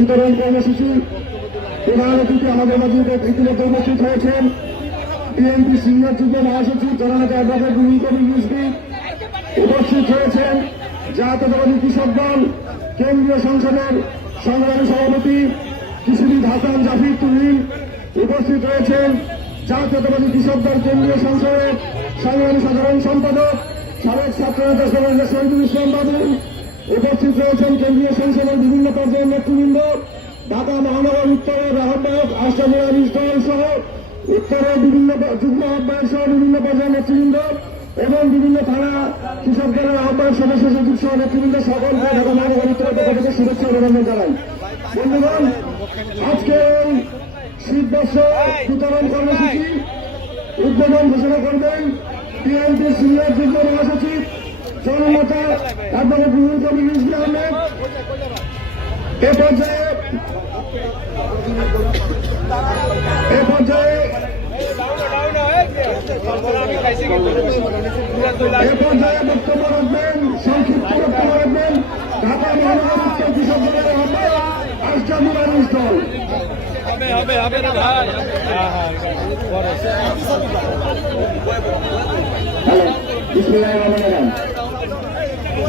বিতরণ কর্মসূচি প্রধান অতিথি আমাদের মাঝে ইতিমধ্যে উপস্থিত হয়েছেন বিএনপি সিনিয়র যুগ্ম মহাসচিব জননেতা অ্যাডভোকেট রুহুল কবির রিজভী। উপস্থিত হয়েছেন জাতীয়তাবাদী কৃষক দল কেন্দ্রীয় সংসদের সংগ্রামী সভাপতি কৃষিবিদ হাসান জাফির তুহিন। উপস্থিত রয়েছেন জাতীয়তাবাদী কৃষক দল কেন্দ্রীয় সংসদের সংগ্রামী সাধারণ সম্পাদক সাবেক ছাত্রনেতা শহীদুল ইসলাম বাদল। উপস্থিত রয়েছেন কেন্দ্রীয় সংসদের বিভিন্ন পর্যায়ের নেতৃবৃন্দ, ঢাকা মহানগর উত্তরের আহ্বায়ক আশরাফুল আলী দল সহ উত্তরের বিভিন্ন যুগ্ম আহ্বায়ক সহ বিভিন্ন পর্যায়ের নেতৃবৃন্দ এবং বিভিন্ন থানা কৃষক দলের আহ্বায়ক সদস্য সচিব সহ নেতৃবৃন্দ সকলকে ঢাকা মহানগর উত্তরের পক্ষ থেকে শুভেচ্ছা অভিনন্দন জানাই। বন্ধুগণ, আজকে এই শীতবস্ত্র বিতরণ কর্মসূচি উদ্বোধন ঘোষণা করবেন বিএনপির সিনিয়র যুগ্ম মহাসচিব জননেতা অ্যাডভোকেট রুহুল কবির রিজভী আহমেদ। এ পর্যায়ে বক্তব্য রাখবেন, সংক্ষিপ্ত বক্তব্য রাখবেন ঢাকা মহানগর উত্তর কৃষক দলের আহ্বায়ক আশরাফুল আলী দল।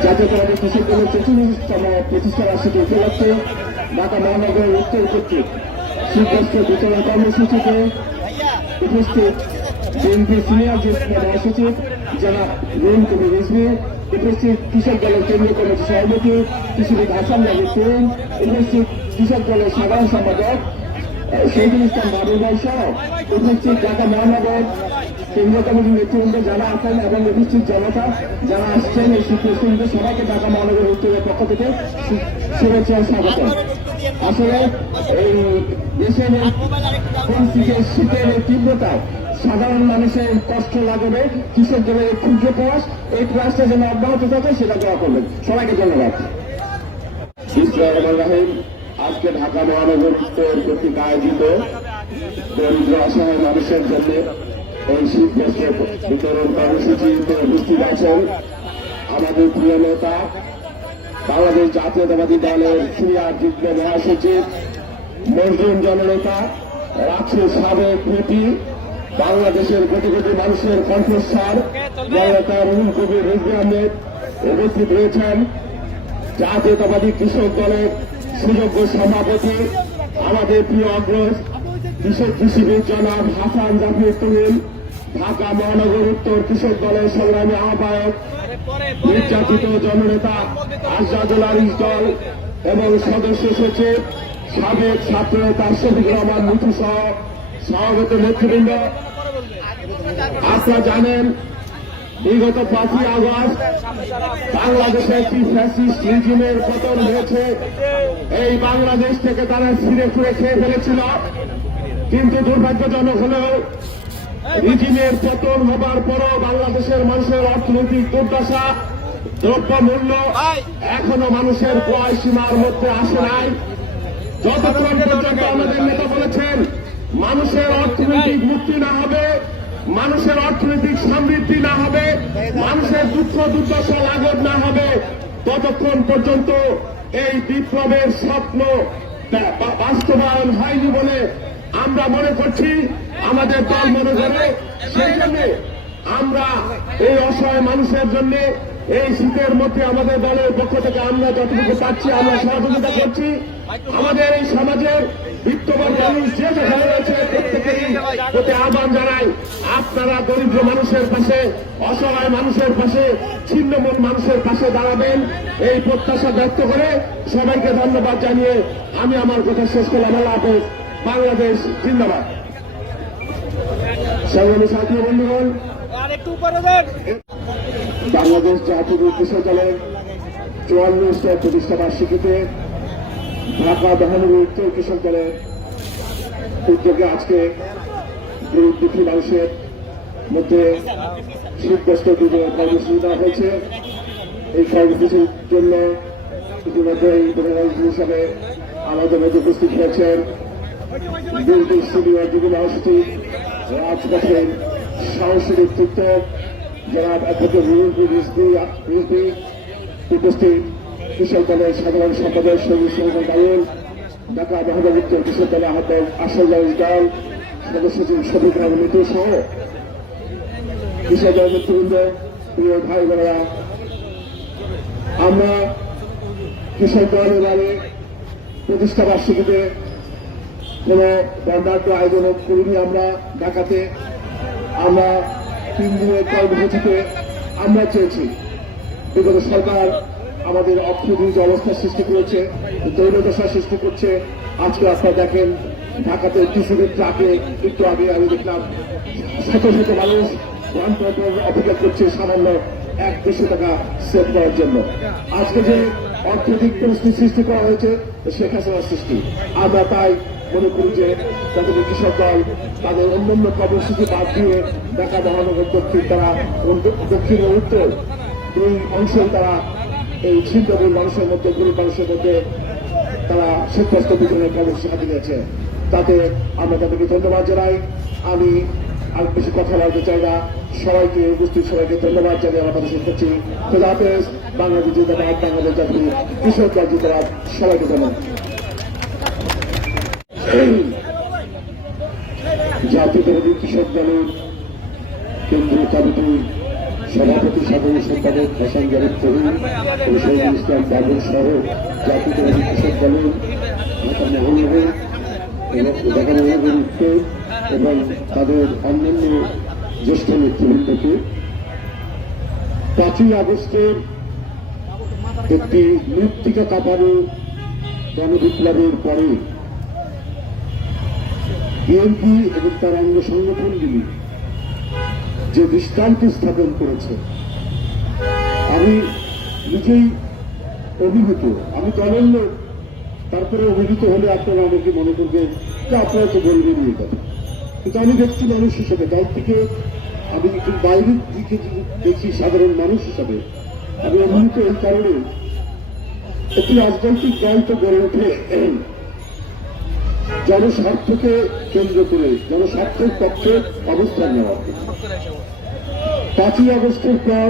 জাতীয়তাবাদী কৃষক দলের ৪৪তম প্রতিষ্ঠা বার্ষিকী উপলক্ষে ঢাকা মহানগর উত্তর কর্তৃক শীতবস্ত্র বিতরণ কর্মসূচিতে উপস্থিত বিএনপি সিনিয়র যুগ্ম মহাসচিব জনাব রুহুল কবির রিজভী, উপস্থিত কৃষক দলের কেন্দ্রীয় কমিটির সভাপতি কৃষিবিদ হাসান জাফির তুহিন, উপস্থিত কৃষক দলের সাধারণ সম্পাদক শহীদুল ইসলাম বাদল ভাই সহ উপস্থিত ঢাকা মহানগর কেন্দ্রীয় কমিটির নেতৃবৃন্দ যারা আছেন এবং উপস্থিত জনতা যারা আসছেন এই শীতবস্ত্র সবাইকে ঢাকা মহানগর উত্তরের পক্ষ থেকে শুভেচ্ছা ও স্বাগত। আসলে এই দেশের পরিস্থিতির শীতের তীব্রতায় সাধারণ মানুষের কষ্ট লাগবে, কৃষকদের ক্ষুদ্র প্রয়াস, এই প্রয়াসটা যেন অব্যাহত থাকে সেটা দোয়া করবেন। সবাইকে ধন্যবাদ। আজকে ঢাকা মহানগর উত্তর কর্তৃক আয়োজিত দরিদ্র অসহায় মানুষের জন্য এই শীতবস্ত্র বিতরণ কর্মসূচিতে উপস্থিত আছেন আমাদের প্রিয় নেতা বাংলাদেশ জাতীয়তাবাদী দলের সিনিয়র যুগ্ম মহাসচিব মজলুম জননেতা রাষ্ট্রের সাবেক ভিপি বাংলাদেশের কোটি কোটি মানুষের কণ্ঠস্বর জননেতা রুহুল কবির রিজভী আহমেদ। উপস্থিত রয়েছেন জাতীয়তাবাদী কৃষক দলের সুযোগ্য সভাপতি আমাদের প্রিয় অগ্রজ কৃষিবিদ জনাব হাসান জাফির তুহিন, ঢাকা মহানগর উত্তর কৃষক দলের সংগ্রামী আহ্বায়ক নির্যাতিত জননেতা আশরাফুল আলী দল এবং সদস্য সচিব সাবেক ছাত্রনেতা শফিকুর রহমান মিঠু সহ সভাপতি নেতৃবৃন্দ। আপনারা জানেন বিগত 5ই আগস্ট বাংলাদেশে একটি ফ্যাসিস্ট রিজিমের পতন হয়েছে। এই বাংলাদেশ থেকে তারা ছিঁড়ে ছুঁড়ে খেয়ে ফেলেছিল, কিন্তু দুর্ভাগ্যজনক হলেও রিজিমের পতন হবার পরও বাংলাদেশের মানুষের অর্থনৈতিক দুর্দশা, দ্রব্যমূল্য এখনো মানুষের ক্রয় সীমার মধ্যে আসে নাই। যতক্ষণ পর্যন্ত আমাদের নেতা বলেছেন মানুষের অর্থনৈতিক মুক্তি না হবে, মানুষের অর্থনৈতিক সমৃদ্ধি না হবে, মানুষের দুঃখ দুর্দশা লাঘব না হবে, ততক্ষণ পর্যন্ত এই বিপ্লবের স্বপ্ন বাস্তবায়ন হয়নি বলে আমরা মনে করছি, আমাদের দল মনে করে। সেই জন্য আমরা এই অসহায় মানুষের জন্য এই শীতের মধ্যে আমাদের দলের পক্ষ থেকে আমরা যতটুকু পাচ্ছি আমরা সহযোগিতা করছি। আমাদের এই সমাজের বিত্তবান মানুষ যে যেখানে রয়েছে প্রত্যেকেরই প্রতি আহ্বান জানাই, আপনারা দরিদ্র মানুষের পাশে, অসহায় মানুষের পাশে, ছিন্নমূল মানুষের পাশে দাঁড়াবেন, এই প্রত্যাশা ব্যক্ত করে সবাইকে ধন্যবাদ জানিয়ে আমি আমার কথা শেষ করলাম। আল্লাহ হাফেজ। বাংলাদেশ জিন্দাবাদ। সংগ্রামী সাথী বন্ধুগণ, বাংলাদেশ জাতীয় কৃষক দলের ৪৪তম প্রতিষ্ঠা বার্ষিকীতে ঢাকা মহানগর উত্তর কৃষক দলের উদ্যোগে আজকে গরিব দুঃখী মানুষের মধ্যে শীতবস্ত্র বিতরণ কর্মসূচি দেওয়া হয়েছে। এই কর্মসূচির জন্য ইতিমধ্যে এই প্রধান হিসাবে আমাদের মধ্যে উপস্থিত হয়েছেন বিএনপি সিনিয়র যুগ্ম মহাসচিব রাজপথের সাহসী নেতৃত্ব জনাব অ্যাডভোকেট রুহুল কবির রিজভী, উপস্থিত কৃষক দলের সাধারণ সম্পাদক শহীদুল ইসলাম বাদল, ঢাকা মহানগর উত্তর কৃষক দলে আহত আশাজাল দল সদস্য সচিব শফিক আহমেদ মিতু সহ কৃষক দল নেতৃবৃন্দ, প্রিয় ভাই বোনেরা, আমরা কৃষক দল এবারে প্রতিষ্ঠা বার্ষিকীতে কোন বর্ণাঢ্য আয়োজন করিনি। আমরা ঢাকাতে আমরা 3 দিনের কর্মসূচিতে আমরা চেয়েছি, বিগত সরকার আমাদের অর্থনীতি অবস্থা সৃষ্টি করেছে, দৈন্যদশা সৃষ্টি করছে। আজকে আপনারা দেখেন ঢাকাতে টিসিবির ট্রাকে একটু আগে আমি দেখলাম শত শত মানুষ অপেক্ষা করছে সামান্য 1-200 টাকা সেভ করার জন্য। আজকে যে অর্থনৈতিক পরিস্থিতি সৃষ্টি করা হয়েছে শেখ হাসিনার সৃষ্টি। আমরা তাই মনে করি যে যাতে কৃষক দল তাদের অন্যান্য কর্মসূচি বাদ দিয়ে ঢাকা মহানগর দক্ষিণ তারা দক্ষিণ ও উত্তর 2 অংশে তারা এই ছিন্নমূল মানুষের মধ্যে, গরিব মানুষের মধ্যে তারা শীতবস্ত্র বিতরণের কর্মসূচি হাতে নিয়েছে। তাতে আমরা তাদেরকে ধন্যবাদ জানাই। আমি আর বেশি কথা বলতে চাই না। সবাইকে উপস্থিত সবাইকে ধন্যবাদ জানিয়ে আমার কথা শেষ করছি। খোদা হাফেজ। বাংলাদেশ জিন্দাবাদ, বাংলাদেশ জাতীয় কৃষক দল জিন্দাবাদ। সবাইকে ধন্যবাদ। জাতীয়তাবাদী কৃষক দলের কেন্দ্রীয় কমিটির সভাপতি সাধারণ সম্পাদক হাসান জারিফ তহিন ও শহীদুল ইসলাম বাবুল সহ জাতীয়তাবাদী কৃষক দলের ঢাকা মহানগর উত্তর এবং তাদের অন্যান্য জ্যেষ্ঠ নেতৃবৃন্দকে 5ই আগস্টের একটি মৃত্তিকা কাঁপানো গণবিপ্লবের পরে বিএনপি এবং তার অঙ্গ সংগঠনগুলি যে দৃষ্টান্ত স্থাপন করেছে, আমি নিজেই অভিভূত। আমি দলের লোক, তারপরে অভিভূত হলে আপনারা আমাকে মনে করবেন যে আপনারা তো বলবেন এই কথা। কিন্তু আমি দেখছি মানুষ হিসেবে, দল থেকে আমি একটু বাইরের দিকে দেখি সাধারণ মানুষ হিসাবে আমি অভিভূত। এই কারণে একটি রাজনৈতিক দল তো গড়ে ওঠে জনস্বার্থকে কেন্দ্র করে, জনস্বার্থের পক্ষে অবস্থান নেওয়া। 5ই আগস্টের পর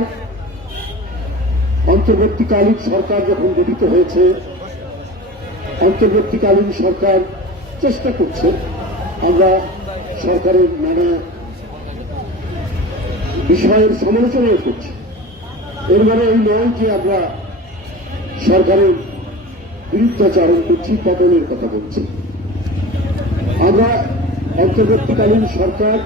অন্তর্বর্তীকালীন সরকার যখন গঠিত হয়েছে, অন্তর্বর্তীকালীন সরকার চেষ্টা করছে, আমরা সরকারের নানা বিষয়ের সমালোচনাও করছি। এর মানে এই নয় যে আমরা সরকারের বিরুদ্ধাচরণ করছি, পতনের কথা বলছি। আমরা অন্তর্বর্তীকালীন সরকার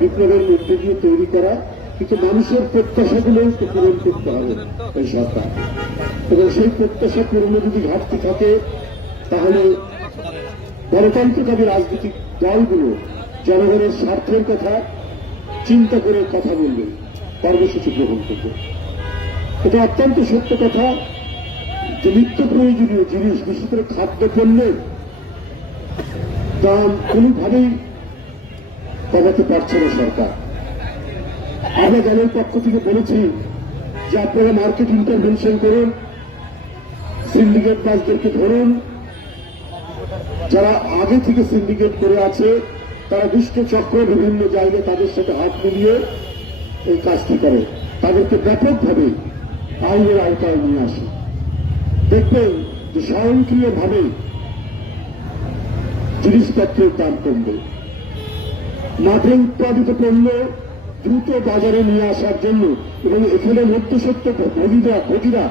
বিপ্লবের মধ্যে দিয়ে তৈরি করা, কিন্তু মানুষের প্রত্যাশাগুলো পূরণ করতে হবে এই সরকার, এবং সেই প্রত্যাশা পূরণে যদি ঘাটতি থাকে তাহলে গণতন্ত্রকামী রাজনৈতিক দলগুলো জনগণের স্বার্থের কথা চিন্তা করে কথা বলবে, কর্মসূচি গ্রহণ করবে। এটা অত্যন্ত সত্য কথা যে নিত্য প্রয়োজনীয় জিনিস, বিশেষ করে খাদ্যপণ্যের দাম কোনোভাবেই কমাতে পারছে না সরকার। আমরা দলের পক্ষ থেকে বলেছি যে আপনারা মার্কেট ইন্টারভেনশন করুন, সিন্ডিকেট বাসদেরকে ধরুন, যারা আগে থেকে সিন্ডিকেট করে আছে তারা দুষ্ট চক্র বিভিন্ন জায়গায় তাদের সাথে হাত মিলিয়ে এই কাজটি করে, তাদেরকে ব্যাপকভাবে আইনের আওতায় নিয়ে আসে। দেখবেন যে স্বয়ংক্রিয়ভাবে জিনিসপত্রের দাম কমবে। মাঠে উৎপাদিত পণ্য দ্রুত বাজারে নিয়ে আসার জন্য এবং এখানে মধ্যসত্ত্ব ভোগীরা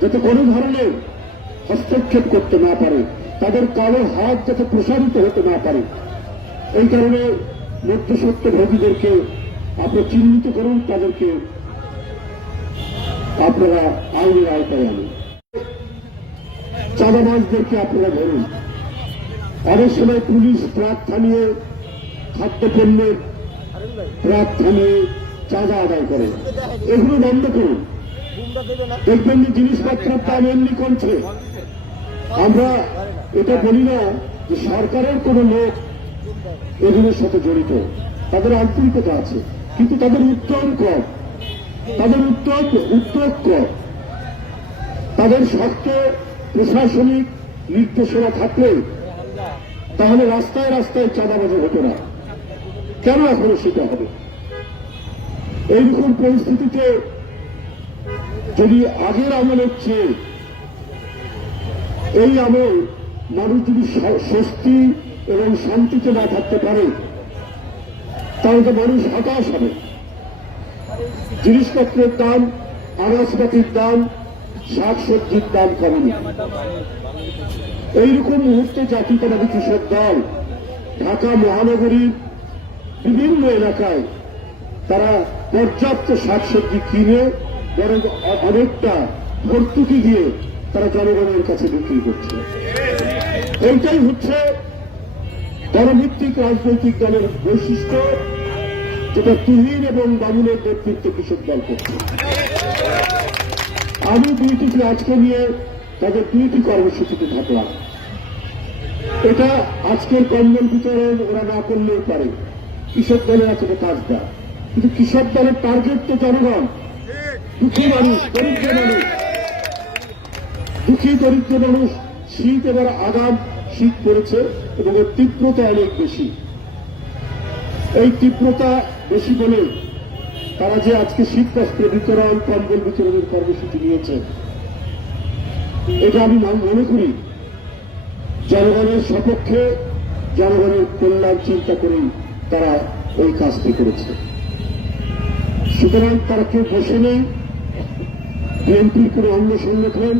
যাতে কোনো ধরনের হস্তক্ষেপ করতে না পারে, তাদের কালো হাত যাতে প্রসারিত হতে না পারে, এই কারণে মধ্যসত্ত্ব ভোগীদেরকে আপনি চিহ্নিত করুন, তাদেরকে আপনারা আইনের আওতায় আনুন। চাঁদাবাজদেরকে আপনারা ধরুন। অনেক সময় পুলিশ ট্রাক থামিয়ে খাদ্যপণ্যের ট্রাক থামিয়ে চাঁদা আদায় করে, এগুলো বন্ধ করুন। দেখবেন যে জিনিসপত্রের দাম এমনি কমছে। আমরা এটা বলি না যে সরকারের কোনো লোক এগুলোর সাথে জড়িত, তাদের আন্তরিকতা আছে, কিন্তু তাদের উদ্যোগ কম, উদ্যোগ কম। তাদের শক্ত প্রশাসনিক নির্দেশনা থাকলে তাহলে রাস্তায় রাস্তায় চাঁদাবাজি হতো না। কেন এখনো সেটা হবে? এইরকম পরিস্থিতিতে যদি আগের আমলের চেয়ে এই আমল মানুষ যদি স্বস্তি এবং শান্তিতে না থাকতে পারে তাহলে তো মানুষ হতাশ হবে। জিনিসপত্রের দাম, আনাজপাতির দাম, শাকসবজির দাম কমেনি। এইরকম মুহূর্তে জাতীয়তাবাদী কৃষক দল ঢাকা মহানগরীর বিভিন্ন এলাকায় তারা পর্যাপ্ত শাকসবজি কিনে বরং অনেকটা ভর্তুকি দিয়ে তারা জনগণের কাছে বিক্রি করছে। এইটাই হচ্ছে দলভিত্তিক রাজনৈতিক দলের বৈশিষ্ট্য, যেটা তুহিন এবং বাবুলের নেতৃত্বে কৃষক দল করছে। আমি দুইটিকে আজকে নিয়ে তাদের দুইটি কর্মসূচিতে থাকলাম। এটা আজকের কম্বল বিতরণ ওরা না করলেও পারে, কৃষক দলের আছে কাজ দেয়, কিন্তু কৃষক দলের টার্গেট তো জনগণ, দুঃখী মানুষ, দরিদ্র মানুষ, দুঃখী দরিদ্র মানুষ। শীত এবার আগাম শীত পড়েছে এবং এর তীব্রতা অনেক বেশি। এই তীব্রতা বেশি বলে তারা যে আজকে শীত বস্ত্র বিতরণ, কম্বল বিতরণের কর্মসূচি নিয়েছে, এটা আমি মনে করি জনগণের সপক্ষে, জনগণের কল্যাণ চিন্তা করেই তারা ওই কাজটি করেছে। সুতরাং তারা কেউ বসে নেই। বিএনপির কোনো অঙ্গ সংগঠন,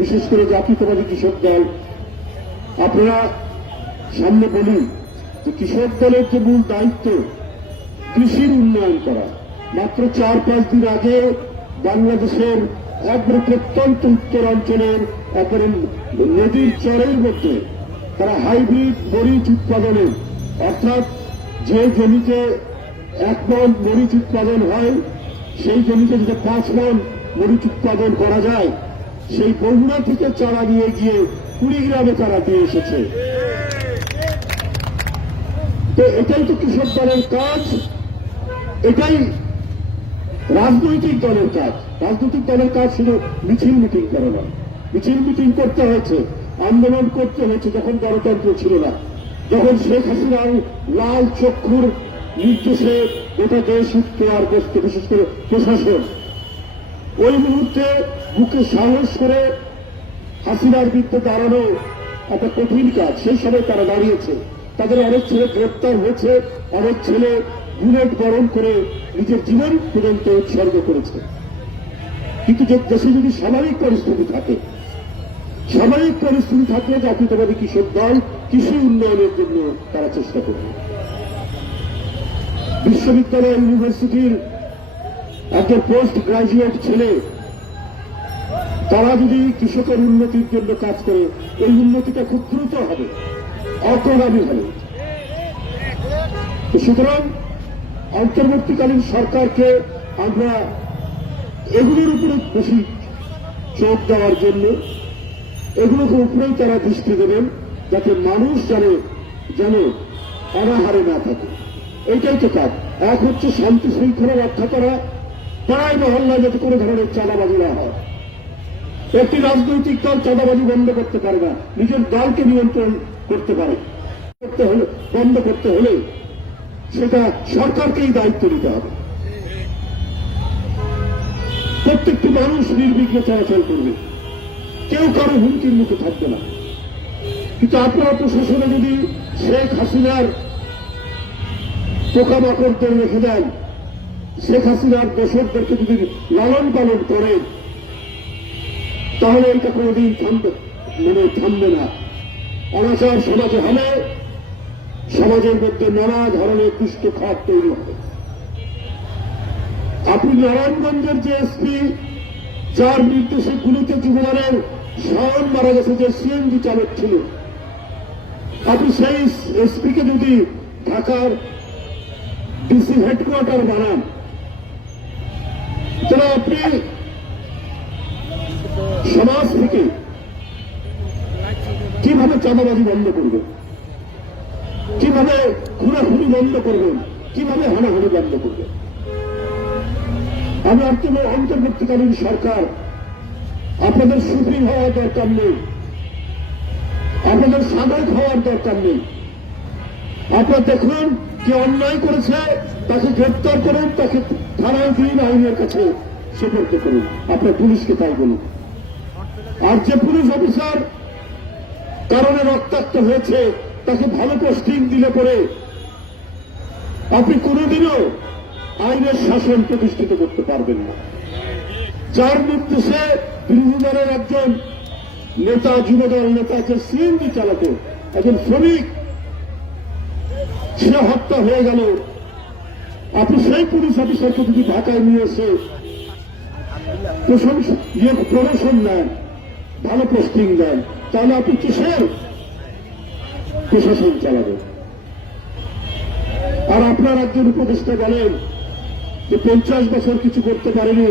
বিশেষ করে জাতীয়তাবাদী কৃষক দল, আপনারা সামনে বলুন যে কৃষক দলের যে মূল দায়িত্ব কৃষির উন্নয়ন করা। মাত্র 4-5 দিন আগে বাংলাদেশের একবারে প্রত্যন্ত উত্তরাঞ্চলের একবারে নদীর চরের মধ্যে তারা হাইব্রিড মরিচ উৎপাদনে, অর্থাৎ যে জমিতে 1 মণ মরিচ উৎপাদন হয় সেই জমিতে যদি 5 মণ মরিচ উৎপাদন করা যায়, সেই বগুড়া থেকে চারা নিয়ে গিয়ে কুড়িগ্রামে তারা দিয়ে এসেছে। তো এটাই তো কৃষক দলের কাজ, এটাই রাজনৈতিক দলের কাজ। রাজনৈতিক দলের কাজ শুধু মিছিল মিটিং করে না। মিছিল মিটিং করতে হয়েছে, আন্দোলন করতে হয়েছে যখন গণতন্ত্র ছিল না, যখন শেখ হাসিনার লাল চক্ষুর নির্দেশে গোটা দেশ উঠতে আর বসতে, বিশেষ করে প্রশাসন ওই মুহূর্তে বুকে সাহস করে হাসিনার বিরুদ্ধে দাঁড়ানো একটা কঠিন কাজ। সেই সময় তারা দাঁড়িয়েছে। তাদের অনেক ছেলে গ্রেপ্তার হয়েছে, অনেক ছেলে বুলেট বরণ করে নিজের জীবন পর্যন্ত উৎসর্গ করেছে। কিন্তু দেশে যদি স্বাভাবিক পরিস্থিতি থাকে, স্বাভাবিক পরিস্থিতি থাকলে জাতীয়তাবাদী কৃষক দল কৃষি উন্নয়নের জন্য তারা চেষ্টা করবে। বিশ্ববিদ্যালয়, ইউনিভার্সিটির একজন পোস্ট গ্রাজুয়েট ছেলে তারা যদি কৃষকের উন্নতির জন্য কাজ করে, এই উন্নতিটা খুব দ্রুত হবে, অগ্রগামী হবে। সুতরাং অন্তর্বর্তীকালীন সরকারকে আমরা এগুলোর উপরে বেশি চোখ দেওয়ার জন্য, এগুলোকে উপরেই তারা দৃষ্টি দেবেন, যাতে মানুষ যেন অনাহারে না থাকে। এইটাই তো কাজ। এক হচ্ছে শান্তি শৃঙ্খলা রক্ষা করা, পাড়ায় মহল্লায় যাতে কোনো ধরনের চাঁদাবাজি না হয়। একটি রাজনৈতিক দল চাঁদাবাজি বন্ধ করতে পারে না, নিজের দলকে নিয়ন্ত্রণ করতে পারে। বন্ধ করতে হলে সেটা সরকারকেই দায়িত্ব নিতে হবে। প্রত্যেকটি মানুষ নির্বিঘ্নে চলাচল করবে, কেউ কারো হুমকির মুখে থাকবে না। কিন্তু আপনারা প্রশাসনে যদি শেখ হাসিনার পোকামাকড়দের রেখে দেন, শেখ হাসিনার দোষরদেরকে যদি লালন পালন করেন, তাহলে এটা কোনোদিন থামবে না। অনাচার সমাজে হলে সমাজের মধ্যে নানা ধরনের দুষ্ট খাত তৈরি হবে। আপনি নারায়ণগঞ্জের যে এসপি, যার নির্দেশে গুলিতে যুবমানের শাওন মারা গেছে, যে সিএনজি চালক ছিল, আপনি সেই এসপিকে যদি ঢাকার ডিসি হেডকোয়ার্টার বানান, তাহলে আপনি সমাজ থেকে কিভাবে চাঁদাবাজি বন্ধ করবেন, কিভাবে খুনাখুনি বন্ধ করবেন, কিভাবে হানাহানি বন্ধ করবেন? আমি অন্তর্বর্তীকালীন সরকার আপনাদের সুফি হওয়ার দরকার নেই, আপনাদের সাধক হওয়ার দরকার নেই। আপনারা দেখুন যে অন্যায় করেছে তাকে গ্রেপ্তার করুন, তাকে থানায় দিন, আইনের কাছে সুপর্দ করুন। আপনার পুলিশকে তাই বলুন। আর যে পুলিশ অফিসার কারণে রক্তাক্ত হয়েছে, তাকে ভালো পোস্টিং দিলে পরে আপনি কোনোদিনও আইনের শাসন প্রতিষ্ঠিত করতে পারবেন না। যার নির্দেশে বিরোধী দলের একজন নেতা, যুবদল নেতা, যে সিএনজি চালাতো, একজন শ্রমিক, সে হত্যা হয়ে গেল। আপনি সেই পুলিশ অফিসারকে যদি ঢাকায় নিয়ে এসে প্রমোশন দেন, ভালো পোস্টিং দেন, তাহলে আপনি কিসের প্রশাসন চালাবেন? আর আপনার একজন উপদেষ্টা বলেন যে 50 বছর কিছু করতে পারেনি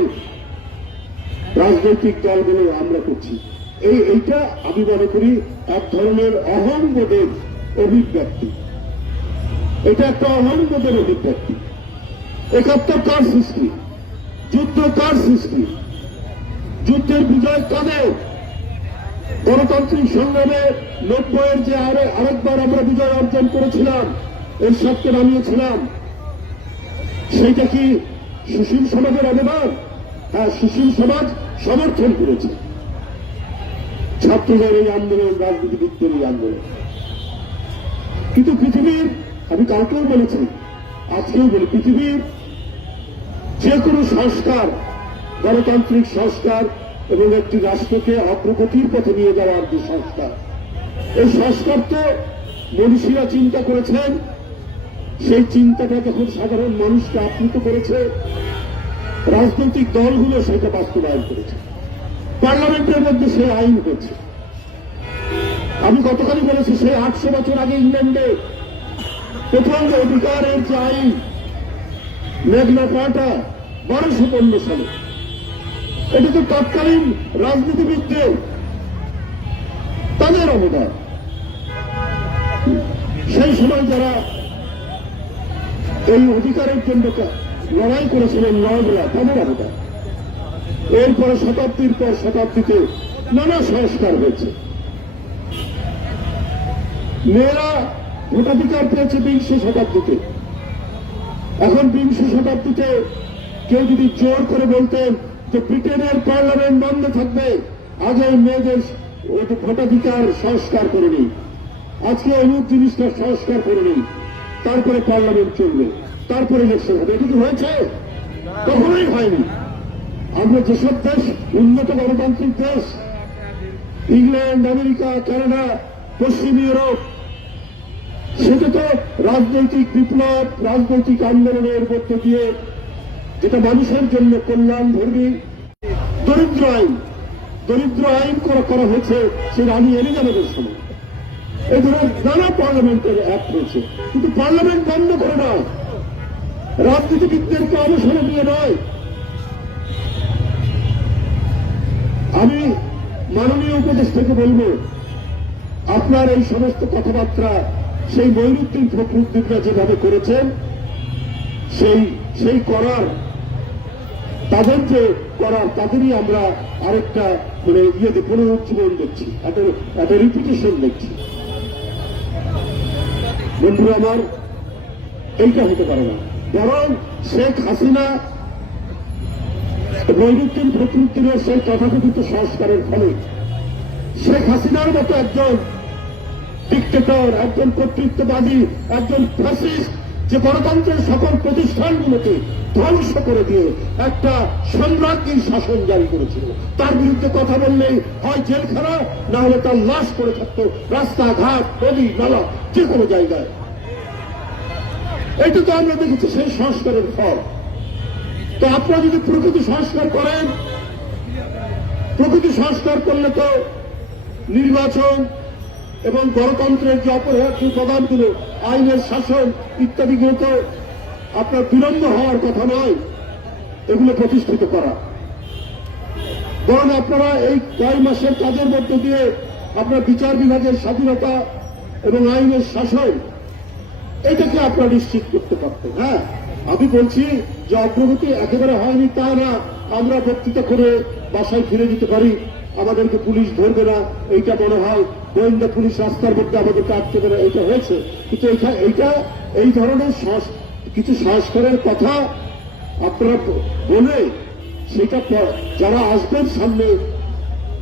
রাজনৈতিক দলগুলো, আমরা করছি। এইটা আমি মনে করি এক ধরনের অহংবোধের অভিব্যক্তি। এটা একটা অহংবোধের অভিব্যক্তি। 71 কার সৃষ্টি? যুদ্ধ কার সৃষ্টি? যুদ্ধের বিজয় কাদের? গণতান্ত্রিক সংগ্রামে 90-এর যে আরেকবার আমরা বিজয় অর্জন করেছিলাম, এরশাদকে নামিয়েছিলাম, সেইটা কি সুশীল সমাজের অবদান? হ্যাঁ, সুশীল সমাজ সমর্থন করেছে ছাত্রদের এই আন্দোলন, রাজনীতিবিদদের এই আন্দোলন। কিন্তু পৃথিবীর, আমি কালকেও বলেছি, আজকেও বলি, পৃথিবীর যে কোনো সংস্কার, গণতান্ত্রিক সংস্কার এবং একটি রাষ্ট্রকে অগ্রগতির পথে নিয়ে যাওয়ার যে সংস্কার, এই সংস্কার তো মনীষীরা চিন্তা করেছেন। সেই চিন্তাটা যখন সাধারণ মানুষকে আপ্লুত করেছে, রাজনৈতিক দলগুলো সেটা বাস্তবায়ন করেছে। পার্লামেন্টের মধ্যে সে আইন হয়েছে। আমি গতকালই বলেছি, সে 800 বছর আগে ইংল্যান্ডে প্রথম অধিকারের যে আইন, ম্যাগনা কার্টা, 1215 সালে, এটা তো তৎকালীন রাজনীতিবিদদের, তাদের অবদান। সেই সময় যারা এই অধিকারের জন্য লড়াই করেছিলেন, লড়াইরা, তাদের অবদান। এরপরে শতাব্দীর পর শতাব্দীতে নানা সংস্কার হয়েছে। মেয়েরা ভোটাধিকার পেয়েছে 20 শতাব্দীতে। এখন 20 শতাব্দীতে কেউ যদি জোর করে বলতেন যে ব্রিটেনের পার্লামেন্ট বন্ধ থাকবে, আগে মেয়েদের ভোটাধিকার সংস্কার করে নিই, আজকে অমুক জিনিসটা সংস্কার করে নিই, তারপরে পার্লামেন্ট চলবে, তারপরে ইলেকশন হবে, এটা কি হয়েছে? কখনোই হয়নি। আমরা যেসব দেশ, উন্নত গণতান্ত্রিক দেশ, ইংল্যান্ড, আমেরিকা, কানাডা, পশ্চিম ইউরোপ, সেটা তো রাজনৈতিক বিপ্লব, রাজনৈতিক আন্দোলনের মধ্যে দিয়ে, যেটা মানুষের জন্য কল্যাণ ধর্মী, দরিদ্র আইন করা হয়েছে সে রানী এলিজাবেথের সময়। এই ধরনের নানা পার্লামেন্টের অ্যাক্ট হয়েছে, কিন্তু পার্লামেন্ট বন্ধ করে নয়, রাজনীতিবিদদেরকে অবসরে নিয়ে নয়। আমি মাননীয় উপদেষ্টাকে বলব, আপনার এই সমস্ত কথাবার্তা সেই মঈনুদ্দিন ফখরুদ্দিনরা যেভাবে করেছেন, সেই করার, তাদের যে করার, তাদেরই আমরা আরেকটা মানে পুনরুজ্জীবন দেখছি, একটা রিপিটেশন দেখছি। বন্ধুরা আমার, এইটা হতে পারে না। বরং শেখ হাসিনা, মঈনুদ্দিন ফখরুদ্দিনের সেই তথাকথিত সংস্কারের ফলে শেখ হাসিনার মতো একজন ডিক্টেটর, একজন কর্তৃত্ববাদী, একজন ফ্যাসিস্ট, যে গণতন্ত্রের সকল প্রতিষ্ঠানগুলোকে ধ্বংস করে দিয়ে একটা সম্রাজ্ঞীর শাসন জারি করেছিল, তার বিরুদ্ধে কথা বললেই হয় জেলখানা, না হলে তার লাশ পড়ে থাকতো রাস্তাঘাট, নদী, নালা, যে কোনো জায়গায়। এটা তো আমরা দেখেছি সেই সংস্কারের ফল। তো আপনারা যদি প্রকৃতি সংস্কার করেন, প্রকৃতি সংস্কার করলে তো নির্বাচন এবং গণতন্ত্রের যে অপরিহার্য উপাদানগুলো, আইনের শাসন ইত্যাদিগুলো তো আপনার বিলম্ব হওয়ার কথা নয় এগুলো প্রতিষ্ঠিত করা। বরং আপনারা এই কয়েক মাসের কাজের মধ্যে দিয়ে আপনার বিচার বিভাগের স্বাধীনতা এবং আইনের শাসন, এটাকে আপনারা নিশ্চিত করতে পারতেন। হ্যাঁ, আমি বলছি যে অগ্রগতি একেবারে হয়নি তা না। আমরা বক্তৃতা করে বাসায় ফিরে যেতে পারি, আমাদেরকে পুলিশ ধরবে না, এইটা মনে হয় গোয়েন্দা পুলিশ রাস্তার মধ্যে আমাদেরকে আটকে দেবে, এইটা হয়েছে। কিন্তু এইটা এই ধরনের কিছু সংস্কারের কথা আপনারা বলে, সেটা যারা আসবেন সামনে,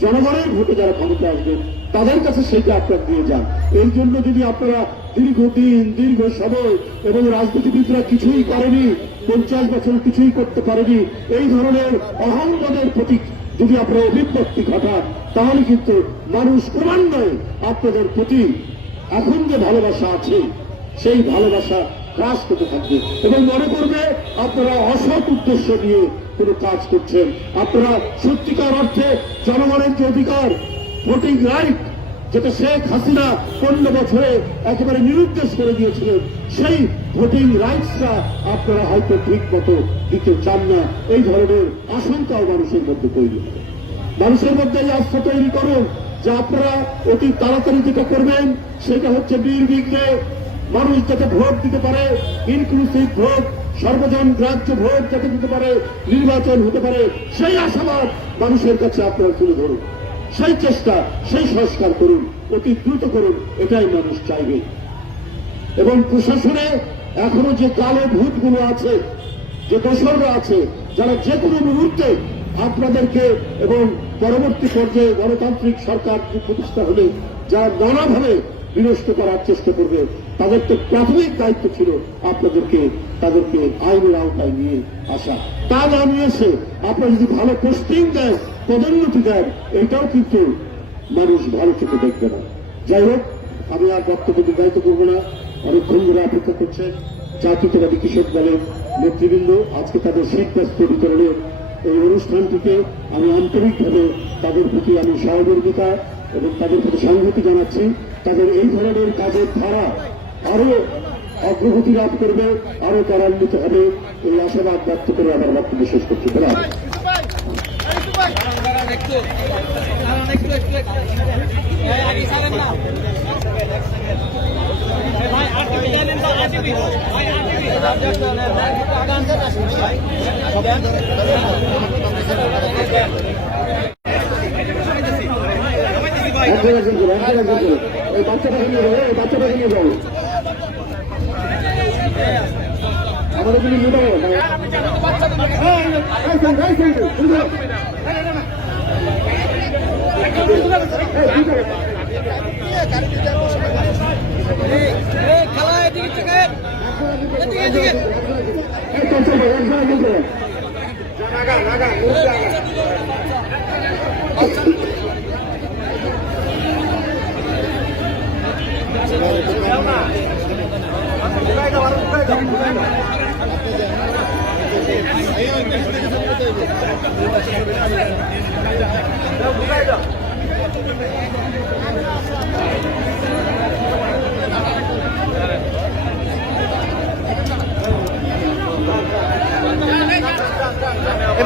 জনগণের ভোটে যারা ক্ষমতা আসবেন, তাদের কাছে সেটা আপনারা দিয়ে যান। এই জন্য যদি আপনারা দীর্ঘদিন দীর্ঘ সময় এবং রাজনীতিবিদরা কিছুই করেনি, 50 বছর কিছুই করতে পারেনি, এই ধরনের অহংবোধের প্রতীক যদি আপনারা অভিব্যক্তি ঘটান, তাহলে কিন্তু মানুষ ক্রমান্বয়ে আপনাদের প্রতি এখন যে ভালোবাসা আছে সেই ভালোবাসা হ্রাস করতে থাকবে এবং মনে করবে আপনারা অসৎ উদ্দেশ্য নিয়ে কোনো কাজ করছেন। আপনারা সত্যিকার অর্থে জনগণের যে অধিকার, ভোটিং রাইট, যেটা শেখ হাসিনা 15 বছরে একেবারে নিরুদ্দেশ করে দিয়েছিলেন, সেই ভোটিং রাইটসটা আপনারা হয়তো ঠিক মতো দিতে চান না। এই ধরনের আশঙ্কাও মানুষের মধ্যে তৈরি হবে। মানুষের মধ্যে এই আস্থা তৈরি করুন যে আপনারা অতি তাড়াতাড়ি যেটা করবেন সেটা হচ্ছে নির্বিঘ্নে মানুষ যাতে ভোট দিতে পারে, ইনক্লুসিভ ভোট, সর্বজন গ্রাহ্য ভোট যাতে দিতে পারে, নির্বাচন হতে পারে, সেই আশাবাদ মানুষের কাছে আপনারা তুলে ধরুন। সেই চেষ্টা, সেই সংস্কার করুন, অতি দ্রুত করুন, এটাই মানুষ চাইবে। এবং প্রশাসনে এখনো যে কালো ভূতগুলো আছে, যে দোসররা আছে, যারা যে কোনো মুহূর্তে আপনাদেরকে এবং পরবর্তী পর্যায়ে গণতান্ত্রিক সরকার প্রতিষ্ঠা হলে যারা নানাভাবে বিনষ্ট করার চেষ্টা করবে, তাদের তো প্রাথমিক দায়িত্ব ছিল তাদেরকে আইনের আওতায় নিয়ে আসা। তা না নিয়ে এসে আপনারা যদি ভালো পোস্টিং দেন, পদোন্নতি দেন, এটাও কিন্তু মানুষ ভালো চোখে দেখবে না। যাই হোক, আমি আর বক্তব্য দীর্ঘায়িত করবো না। অনেকক্ষণ ধরে অপেক্ষা করছেন জাতীয়তাবাদী কৃষক দলের নেতৃবৃন্দ। আজকে তাদের শীতবস্ত্র বিতরণের এই অনুষ্ঠানটিকে আমি আন্তরিকভাবে তাদের প্রতি আমি সহযোগিতা এবং তাদের প্রতি সংহতি জানাচ্ছি। তাদের এই ধরনের কাজের ধারা আরো অগ্রগতি লাভ করবে, আরো ত্বরান্বিত হবে, এই আশাবাদ ব্যক্ত করে আমার বক্তব্য শেষ করছি। এই বাচ্চাটাকে নিয়ে যাবো, এই বাচ্চাটাকে নিয়ে যাবো, আমাদের কিন্তু নিয়ে যাবো।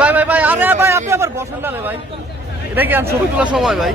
ভাই ভাই ভাই, আরে ভাই আপনি আবার বসেন না রে ভাই, এটা কি ছবি তোলার সময় ভাই?